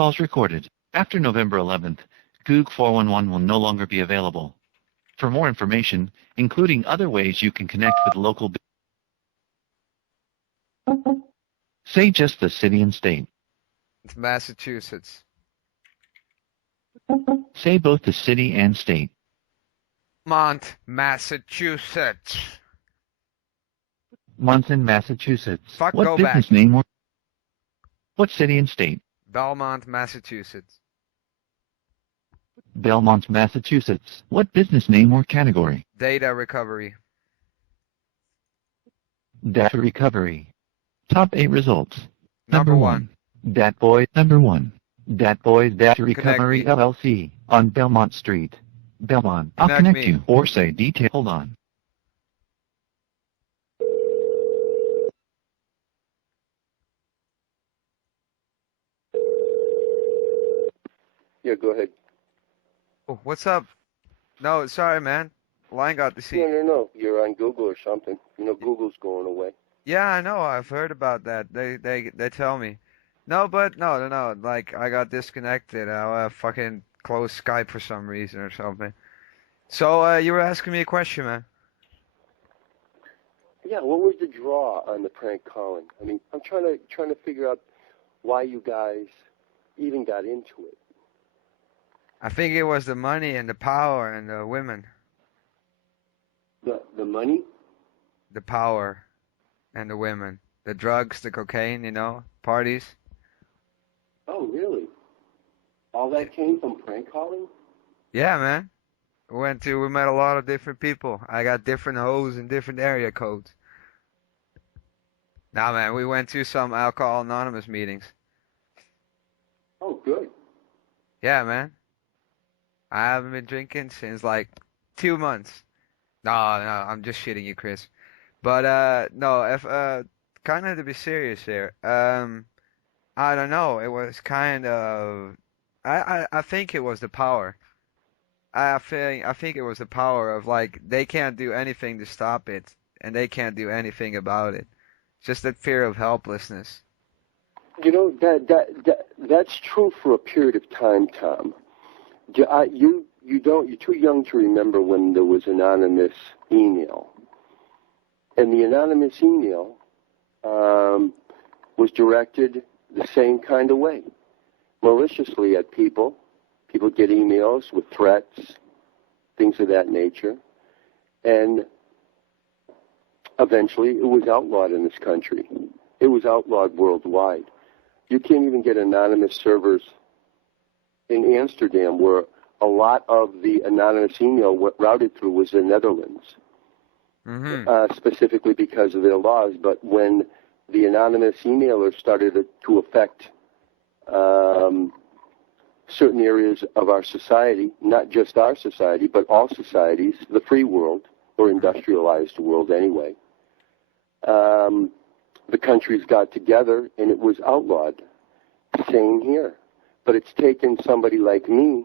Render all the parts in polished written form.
calls recorded. After November 11th, Goog 411 will no longer be available. For more information, including other ways you can connect with local, say just the city and state. It's Massachusetts. Say both the city and state. Massachusetts. Monson, Massachusetts. Fuck, What go business back. name or what city and state? Belmont, Massachusetts. Belmont, Massachusetts. What business name or category? Data recovery. Data recovery. Top 8 results. Number 1. DatBoy. Number 1. DatBoy Data Recovery me. LLC on Belmont Street. Belmont. I'll Connect connect me. you or say detail. Hold on. Yeah, go ahead. Oh, what's up? No, sorry, man. Line got the seat. No. You're on Google or something. You know, Google's going away. Yeah, I know. I've heard about that. They tell me. No, but no. Like I got disconnected. I fucking closed Skype for some reason or something. So you were asking me a question, man. Yeah, what was the draw on the prank calling? I mean, I'm trying to figure out why you guys even got into it. I think it was the money and the power and the women. The money? The power and the women. The drugs, the cocaine, you know, parties. Oh, really? All that came from prank calling? Yeah, man. We met a lot of different people. I got different hoes and different area codes. Nah, man, we went to some Alcohol Anonymous meetings. Oh, good. Yeah, man. I haven't been drinking since like 2 months. No, I'm just shitting you, Chris. But no, if kind of to be serious here. I don't know. It was kind of. I think it was the power. I think it was the power of like they can't do anything to stop it, and they can't do anything about it. Just that fear of helplessness. You know that's true for a period of time, Tom. You're too young to remember when there was anonymous email, and the anonymous email was directed the same kind of way, maliciously at people. People get emails with threats, things of that nature, and eventually it was outlawed in this country. It was outlawed worldwide. You can't even get anonymous servers in Amsterdam, where a lot of the anonymous email routed through was the Netherlands, specifically because of their laws. But when the anonymous emailers started to affect certain areas of our society, not just our society, but all societies, the free world, or industrialized world anyway, the countries got together and it was outlawed. Same here. But it's taken somebody like me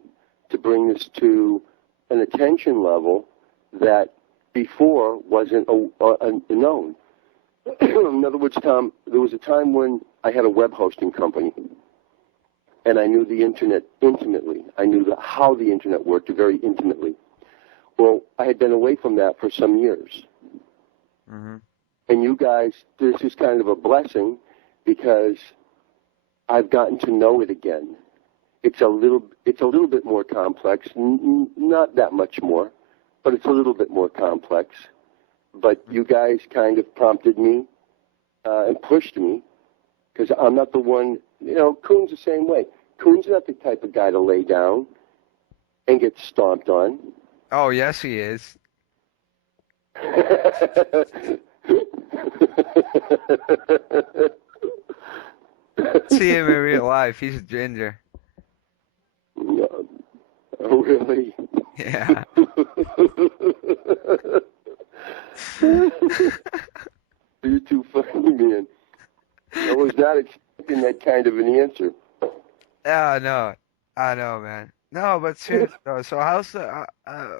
to bring this to an attention level that before wasn't known. In other words, Tom, there was a time when I had a web hosting company, and I knew the Internet intimately. I knew how the Internet worked very intimately. Well, I had been away from that for some years. Mm-hmm. And you guys, this is kind of a blessing because I've gotten to know it again. It's a little bit more complex, not that much more, but it's a little bit more complex. But you guys kind of prompted me and pushed me, because I'm not the one. You know, Coon's the same way. Coon's not the type of guy to lay down and get stomped on. Oh, yes, he is. See him in real life. He's a ginger. No. Oh, really? Yeah. You're too funny, man. I was not expecting that kind of an answer. Yeah, I know, man. No, but seriously, though, so how's the,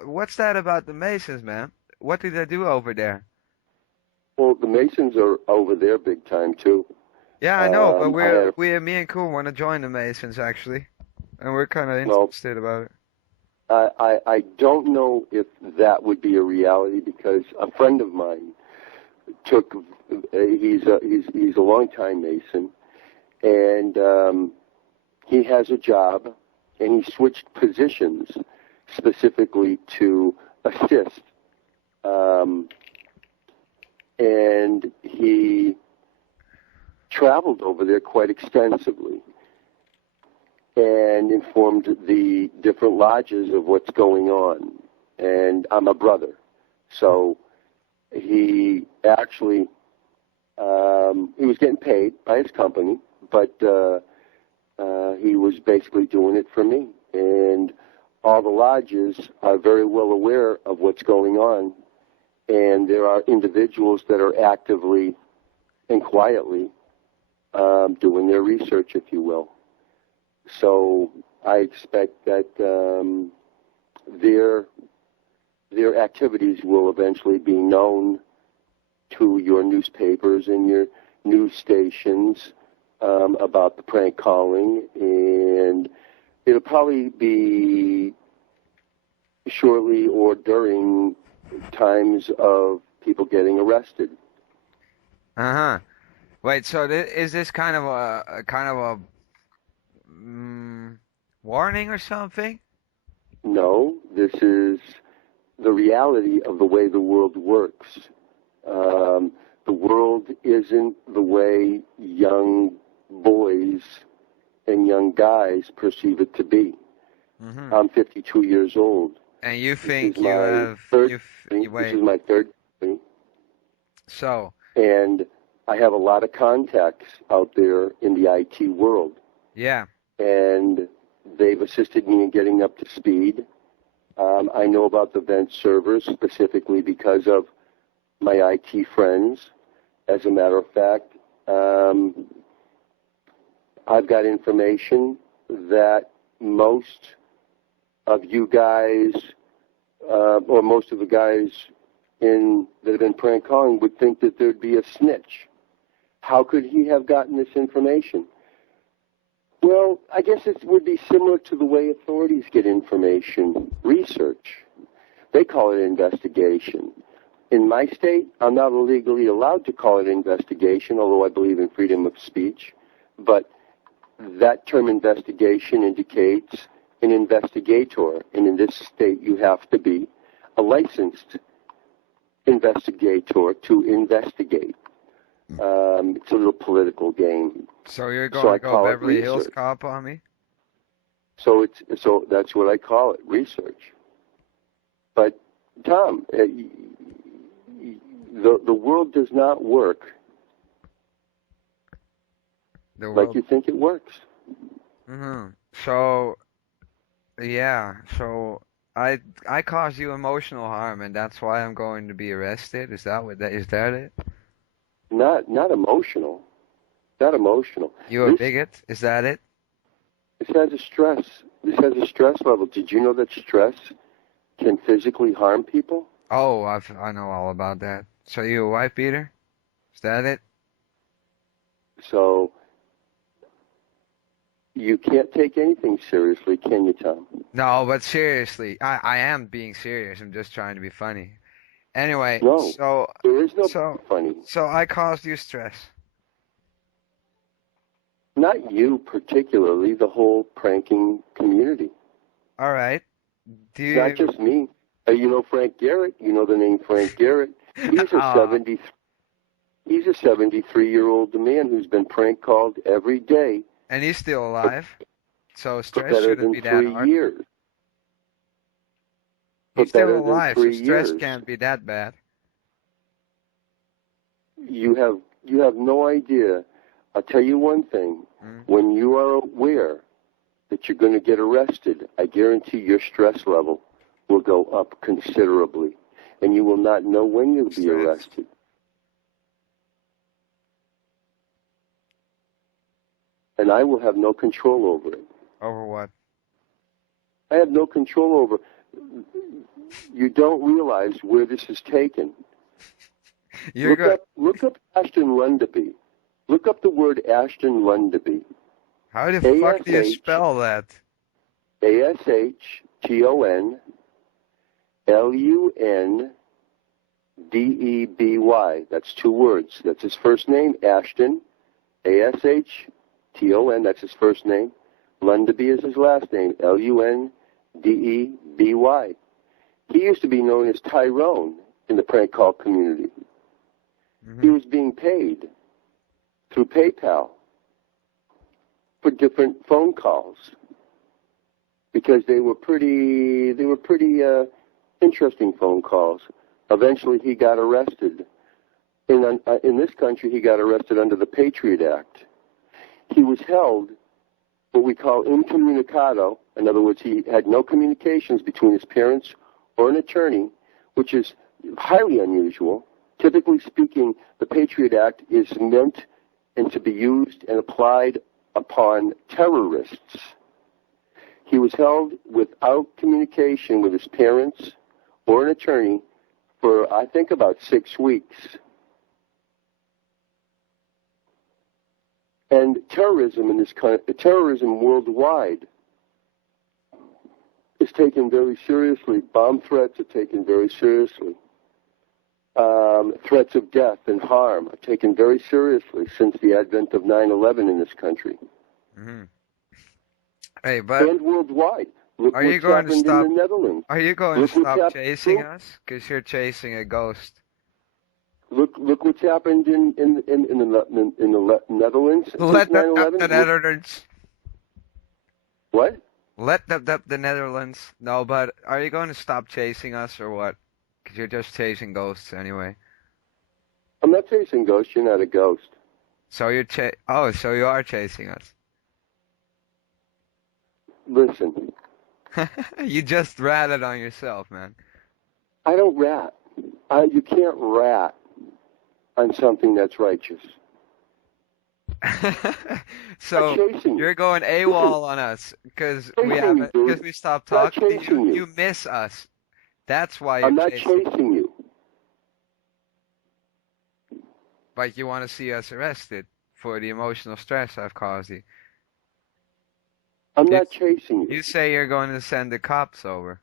what's that about the Masons, man? What do they do over there? Well, the Masons are over there big time, too. Yeah, I know, but I had me and Cool want to join the Masons actually, and we're kind of well, interested about it. I don't know if that would be a reality because a friend of mine took. He's a longtime Mason, and he has a job, and he switched positions specifically to assist. Um, and he traveled over there quite extensively and informed the different lodges of what's going on. And I'm a brother, so he actually he was getting paid by his company, but he was basically doing it for me. And all the lodges are very well aware of what's going on, and there are individuals that are actively and quietly doing their research, if you will. So I expect that their activities will eventually be known to your newspapers and your news stations about the prank calling, and it'll probably be shortly or during times of people getting arrested. Uh-huh. Wait, so is this kind of a warning or something? No, this is the reality of the way the world works. The world isn't the way young boys and young guys perceive it to be. Mm-hmm. I'm 52 years old. And you This think is you my have third you company. This wait. is my third company. So, And I have a lot of contacts out there in the IT world. yeah. And they've assisted me in getting up to speed. I know about the vent servers specifically because of my IT friends. As a matter of fact, I've got information that most of you guys, or most of the guys that have been prank calling, would think that there'd be a snitch. How could he have gotten this information? Well, I guess it would be similar to the way authorities get information, research. They call it investigation. In my state, I'm not legally allowed to call it investigation, although I believe in freedom of speech. But that term investigation indicates an investigator. And in this state, you have to be a licensed investigator to investigate. It's a little political game. So you're So going I to go call it Beverly Hills research. Cop on me? So that's what I call it, research. But Tom, the world does not work The like world. you think it works. Mm-hmm. So, yeah. So I caused you emotional harm, and that's why I'm going to be arrested. Is that it? Not emotional. Not emotional. You a This bigot? Is that it? has a stress. This has a stress level. Did you know that stress can physically harm people? Oh, I know all about that. So you a wife beater? Is that it? So you can't take anything seriously, can you, Tom? No, but seriously, I am being serious. I'm just trying to be funny. Anyway, No, there is no so funny. so I caused you stress. Not you particularly, the whole pranking community. All right. Do Not you? just me. You know Frank Garrett. You know the name Frank Garrett. He's a Ah, 70. He's a 73-year-old man who's been prank called every day and he's still alive. So for stress better shouldn't than be that 3 hard. years. For He's still better than alive, so 3 stress years. can't be that bad. You have no idea. I'll tell you one thing. Mm. When you are aware that you're going to get arrested, I guarantee your stress level will go up considerably, and you will not know when you'll be Stress. arrested. And I will have no control over it. Over what? I have no control over. You don't realize where this is taken. You're good. Look up Ashton Lundaby. Look up the word Ashton Lundaby. How the fuck do you spell that? ASHTONLUNDEBY. That's 2 words. That's his first name, Ashton. ASHTON, that's his first name. Lundaby is his last name, LUNDEBY. He used to be known as Tyrone in the prank call community. Mm-hmm. He was being paid through PayPal for different phone calls because they were pretty interesting phone calls. Eventually, he got arrested. In this country, he got arrested under the Patriot Act. He was held what we call incommunicado. In other words, he had no communications between his parents or an attorney, which is highly unusual. Typically speaking, the Patriot Act is meant and to be used and applied upon terrorists. He was held without communication with his parents or an attorney for, I think, about 6 weeks. And terrorism in this country, terrorism worldwide, is taken very seriously. Bomb threats are taken very seriously. Threats of death and harm are taken very seriously since the advent of 9/11 in this country. Mm-hmm. Hey, but and worldwide. Look are you what's going to happened stop? in the Netherlands. Are you going Look to what's stop chasing us? Because you're chasing a ghost. Look what's happened in the Netherlands. Let since them up 9/11. the Netherlands. What? Let them up the Netherlands. No, but are you going to stop chasing us or what? Because you're just chasing ghosts anyway. I'm not chasing ghosts. You're not a ghost. So you're so you are chasing us. Listen, You just ratted on yourself, man. I don't rat. You can't rat on something that's righteous. So I'm chasing you. you're going AWOL on us because we stopped I'm not talking to chasing you. you. You miss us. That's why you're I'm not chasing. chasing you. But you want to see us arrested for the emotional stress I've caused you. I'm not chasing you. You say you're going to send the cops over.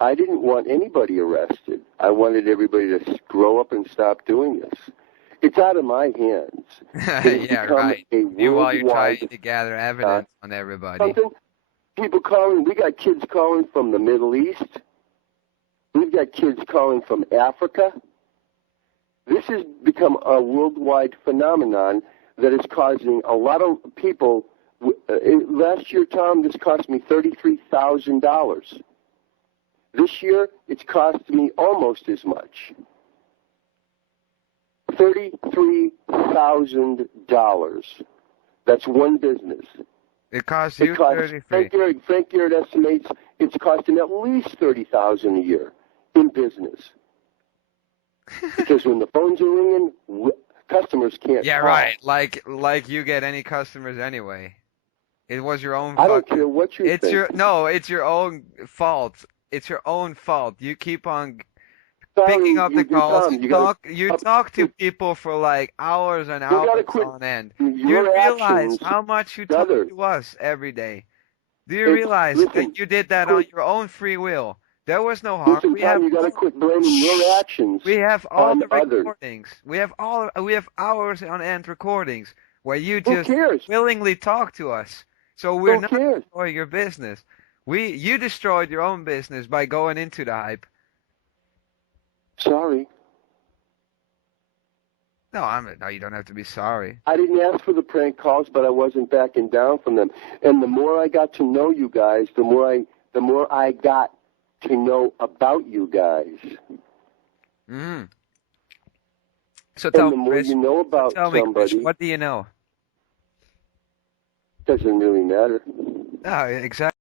I didn't want anybody arrested. I wanted everybody to grow up and stop doing this. It's out of my hands. Yeah, right. You while you're trying to gather evidence on everybody. Something. People calling. We got kids calling from the Middle East. We've got kids calling from Africa. This has become a worldwide phenomenon that is causing a lot of people. Last year, Tom, this cost me $33,000. This year, it's cost me almost as much. $33,000. That's one business. It costs you $33,000. Frank Garrett estimates it's costing at least $30,000 a year in business. Because when the phones are ringing, customers can't Yeah, call. right. Like you get any customers anyway. It was your own. I don't care what you think. It's your own fault. It's your own fault. You keep on Tom, picking up the calls. You talk to Tom, people for like hours and hours on end. Do you realize how much you talk to us every day? Do you realize that you did that on your own free will? There was no harm. Listen, Tom, you got to quit blaming your actions. We have all the others. recordings. We have hours on end recordings where you just Who cares? willingly talk to us. So we're Who not cares? destroying your business. You destroyed your own business by going into the hype. Sorry. No, you don't have to be sorry. I didn't ask for the prank calls, but I wasn't backing down from them. And the more I got to know you guys, the more I got to know about you guys. Mm. So tell the me, more Chris, you know about somebody, Chris, what do you know? doesn't really matter. No, exactly.